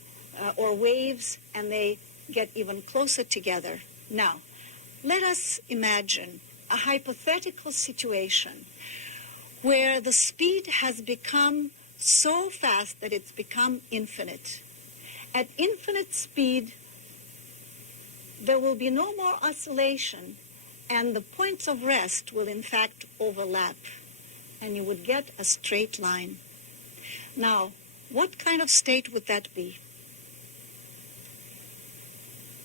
or waves, and they get even closer together. Now, let us imagine a hypothetical situation where the speed has become so fast that it's become infinite. At infinite speed, there will be no more oscillation, and the points of rest will in fact overlap, and you would get a straight line. Now, what kind of state would that be?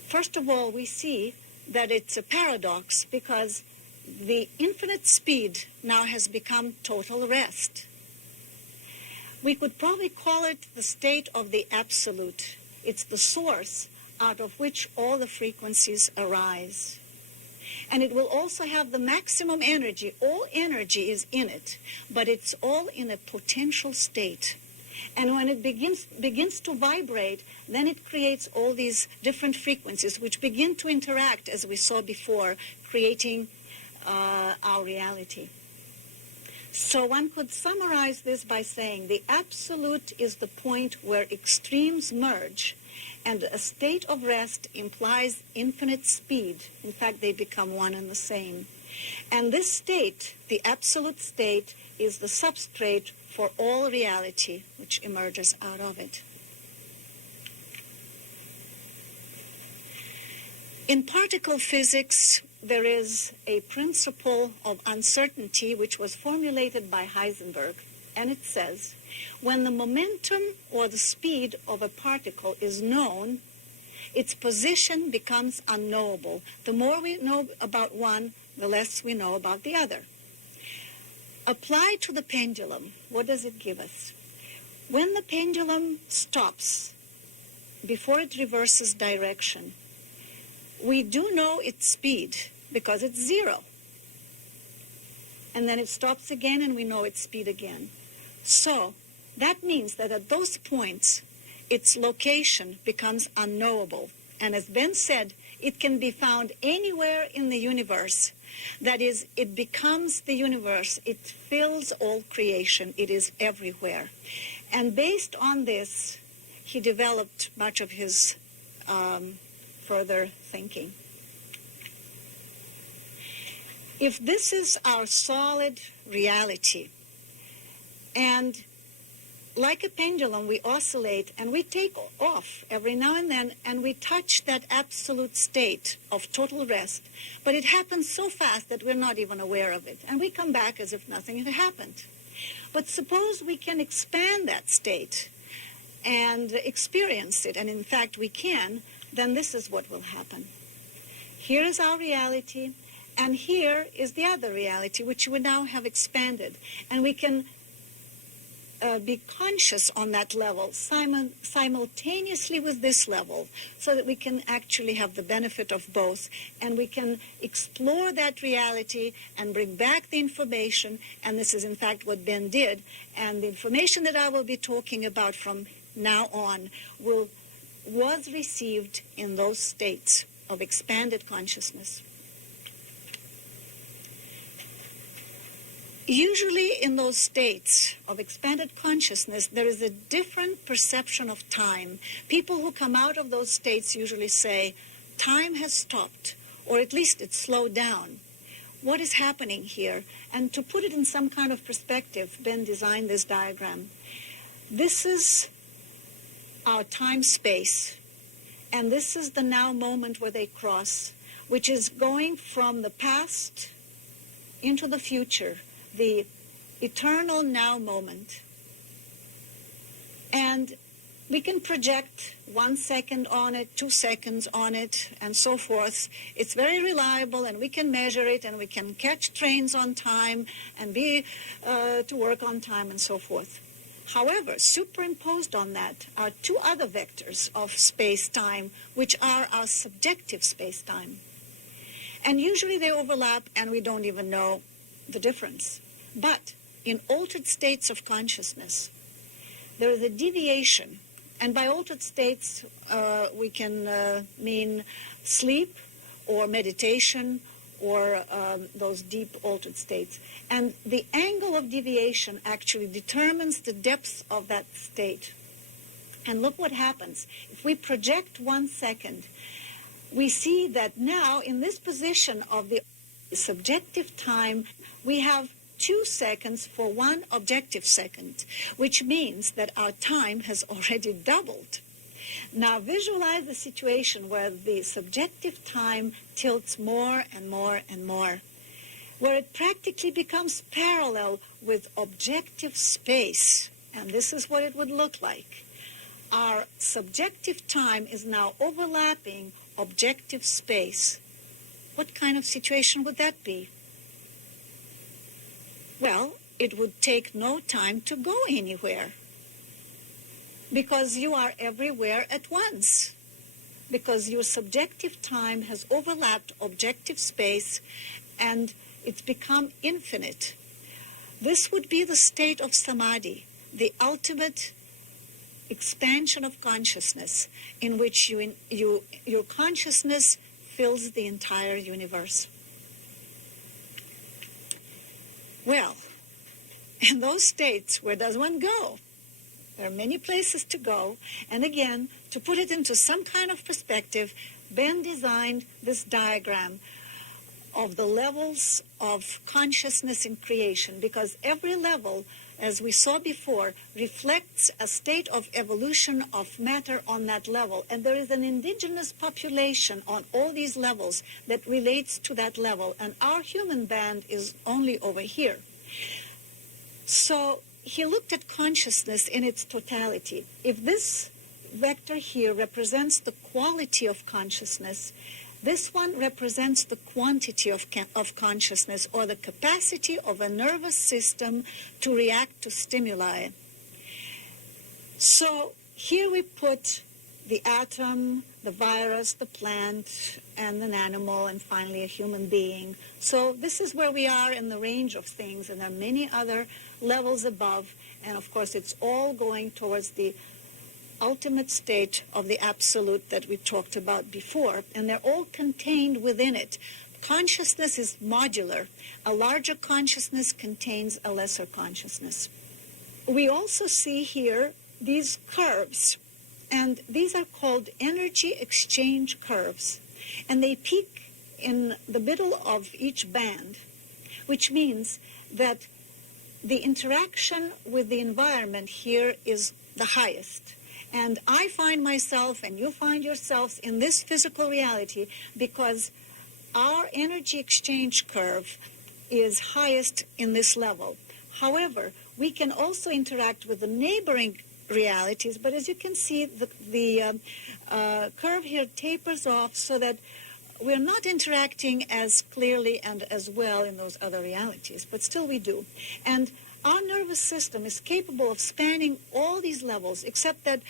First of all, we see that it's a paradox, because the infinite speed now has become total rest. We could probably call it the state of the absolute. It's the source out of which all the frequencies arise. And it will also have the maximum energy. All energy is in it, but it's all in a potential state. And when it begins to vibrate, then it creates all these different frequencies which begin to interact, as we saw before, creating our reality. So one could summarize this by saying the absolute is the point where extremes merge, and a state of rest implies infinite speed. In fact, they become one and the same. And this state, the absolute state, is the substrate for all reality which emerges out of it. In particle physics, there is a principle of uncertainty which was formulated by Heisenberg, and it says, when the momentum or the speed of a particle is known, its position becomes unknowable. The more we know about one, the less we know about the other. Applied to the pendulum, what does it give us? When the pendulum stops before it reverses direction, we do know its speed because it's 0. And then it stops again and we know its speed again. So that means that at those points, its location becomes unknowable. And as Ben said, it can be found anywhere in the universe. That is, it becomes the universe. It fills all creation. It is everywhere. And based on this, he developed much of his further thinking. If this is our solid reality, and like a pendulum, we oscillate and we take off every now and then, and we touch that absolute state of total rest. But it happens so fast that we're not even aware of it. And we come back as if nothing had happened. But suppose we can expand that state and experience it, and in fact we can, then this is what will happen. Here is our reality, and here is the other reality, which we now have expanded. And we can be conscious on that level simultaneously with this level, so that we can actually have the benefit of both, and we can explore that reality and bring back the information. And this is in fact what Ben did, and the information that I will be talking about from now on was received in those states of expanded consciousness. Usually in those states of expanded consciousness, there is a different perception of time. People who come out of those states usually say, time has stopped, or at least it's slowed down. What is happening here? And to put it in some kind of perspective, Ben designed this diagram. This is our time-space, and this is the now moment where they cross, which is going from the past into the future, the eternal now moment. And we can project 1 second on it, 2 seconds on it, and so forth. It's very reliable, and we can measure it, and we can catch trains on time and be to work on time and so forth. However, superimposed on that are two other vectors of space-time, which are our subjective space-time. And usually they overlap, and we don't even know the difference. But in altered states of consciousness, there is a deviation. And by altered states, we can mean sleep or meditation or those deep altered states. And the angle of deviation actually determines the depth of that state. And look what happens. If we project 1 second, we see that now in this position of the subjective time, we have 2 seconds for 1 objective second, which means that our time has already doubled. Now visualize the situation where the subjective time tilts more and more and more, where it practically becomes parallel with objective space. And this is what it would look like. Our subjective time is now overlapping objective space. What kind of situation would that be? Well, it would take no time to go anywhere, because you are everywhere at once, because your subjective time has overlapped objective space and it's become infinite. This would be the state of samadhi, the ultimate expansion of consciousness in which your consciousness fills the entire universe. Well, in those states, where does one go? There are many places to go. And again, to put it into some kind of perspective, Ben designed this diagram of the levels of consciousness in creation, because every level, as we saw before, reflects a state of evolution of matter on that level. And there is an indigenous population on all these levels that relates to that level. And our human band is only over here. So he looked at consciousness in its totality. If this vector here represents the quality of consciousness, this one represents the quantity of consciousness, or the capacity of a nervous system to react to stimuli. So here we put the atom, the virus, the plant, and an animal, and finally a human being. So this is where we are in the range of things, and there are many other levels above, and of course it's all going towards the ultimate state of the absolute that we talked about before, and they're all contained within it. Consciousness is modular. A larger consciousness contains a lesser consciousness. We also see here these curves, and these are called energy exchange curves, and they peak in the middle of each band, which means that the interaction with the environment here is the highest. And I find myself, and you find yourselves, in this physical reality because our energy exchange curve is highest in this level. However, we can also interact with the neighboring realities, but as you can see, the curve here tapers off so that we're not interacting as clearly and as well in those other realities, but still we do. And our nervous system is capable of spanning all these levels, except that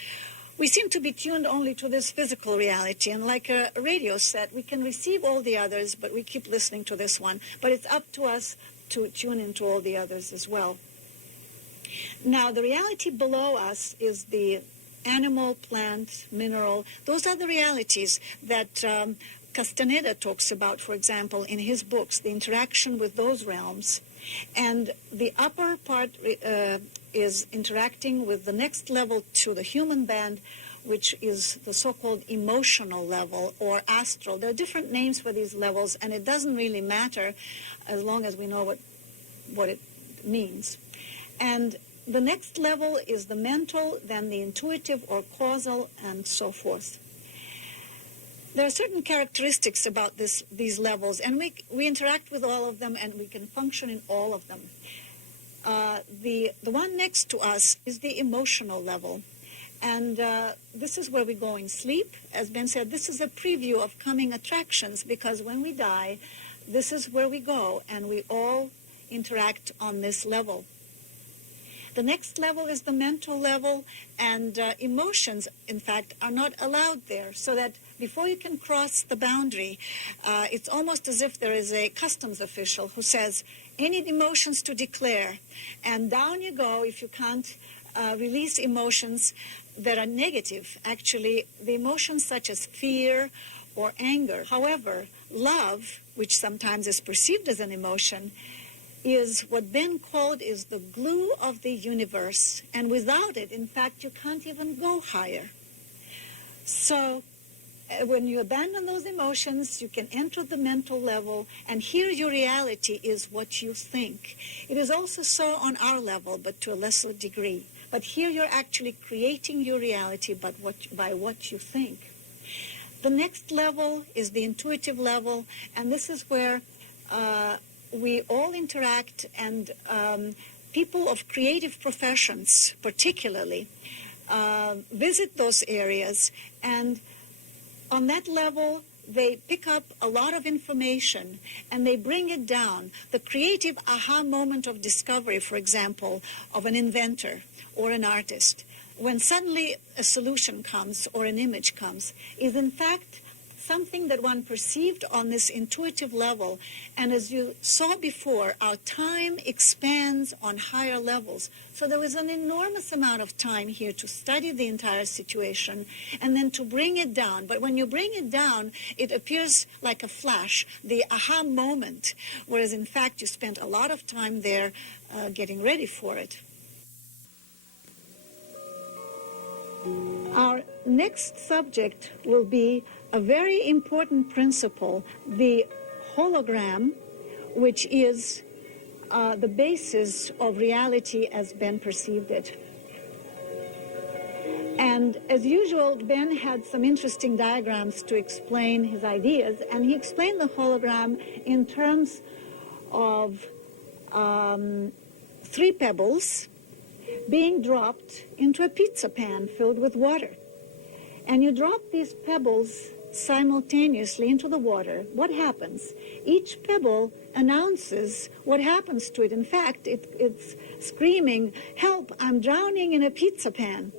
we seem to be tuned only to this physical reality. And like a radio set, we can receive all the others, but we keep listening to this one. But it's up to us to tune into all the others as well. Now, the reality below us is the animal, plant, mineral. Those are the realities that Castaneda talks about, for example, in his books, the interaction with those realms. And the upper part is interacting with the next level to the human band, which is the so-called emotional level or astral. There are different names for these levels, and it doesn't really matter as long as we know what it means. And the next level is the mental, then the intuitive or causal, and so forth. There are certain characteristics about these levels, and we interact with all of them, and we can function in all of them. The one next to us is the emotional level, and this is where we go in sleep. As Ben said, this is a preview of coming attractions, because when we die, this is where we go, and we all interact on this level. The next level is the mental level, and emotions, in fact, are not allowed there, so that before you can cross the boundary, it's almost as if there is a customs official who says, any emotions to declare, and down you go if you can't release emotions that are negative. Actually, the emotions such as fear or anger. However, love, which sometimes is perceived as an emotion, is what Ben called is the glue of the universe. And without it, in fact, you can't even go higher. So when you abandon those emotions, you can enter the mental level, and here your reality is what you think. It is also so on our level, but to a lesser degree. But here you're actually creating your reality by what you think. The next level is the intuitive level, and this is where we all interact, and people of creative professions particularly visit those areas, and on that level they pick up a lot of information and they bring it down. The creative aha moment of discovery, for example, of an inventor or an artist, when suddenly a solution comes or an image comes, is in fact something that one perceived on this intuitive level. And as you saw before, our time expands on higher levels. So there was an enormous amount of time here to study the entire situation and then to bring it down. But when you bring it down, it appears like a flash, the aha moment, whereas in fact you spent a lot of time there getting ready for it. Our next subject will be a very important principle, the hologram, which is the basis of reality as Ben perceived it. And as usual, Ben had some interesting diagrams to explain his ideas, and he explained the hologram in terms of 3 pebbles being dropped into a pizza pan filled with water. And you drop these pebbles simultaneously into the water. What happens? Each pebble announces what happens to it. In fact, it's screaming, "Help, I'm drowning in a pizza pan."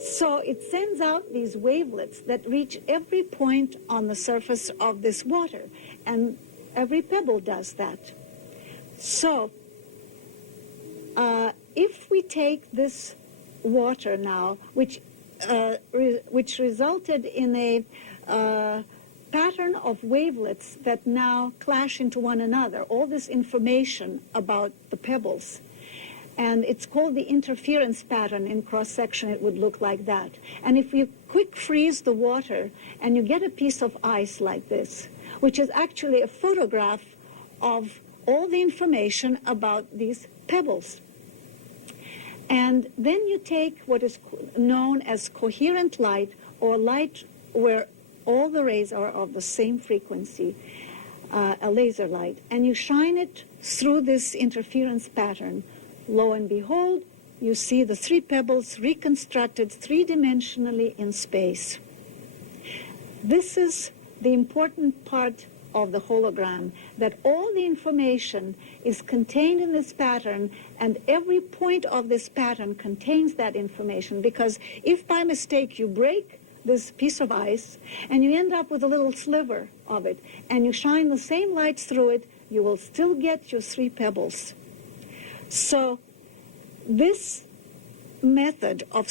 So it sends out these wavelets that reach every point on the surface of this water. And every pebble does that. So if we take this water now, which resulted in a pattern of wavelets that now clash into one another, all this information about the pebbles, and it's called the interference pattern. In cross-section it would look like that. And if you quick freeze the water and you get a piece of ice like this, which is actually a photograph of all the information about these pebbles. And then you take what is known as coherent light, or light where all the rays are of the same frequency, a laser light, and you shine it through this interference pattern. Lo and behold, you see the 3 pebbles reconstructed 3-dimensionally in space. This is the important part of the hologram, that all the information is contained in this pattern, and every point of this pattern contains that information, because if by mistake you break this piece of ice and you end up with a little sliver of it and you shine the same light through it, you will still get your 3 pebbles. So this method of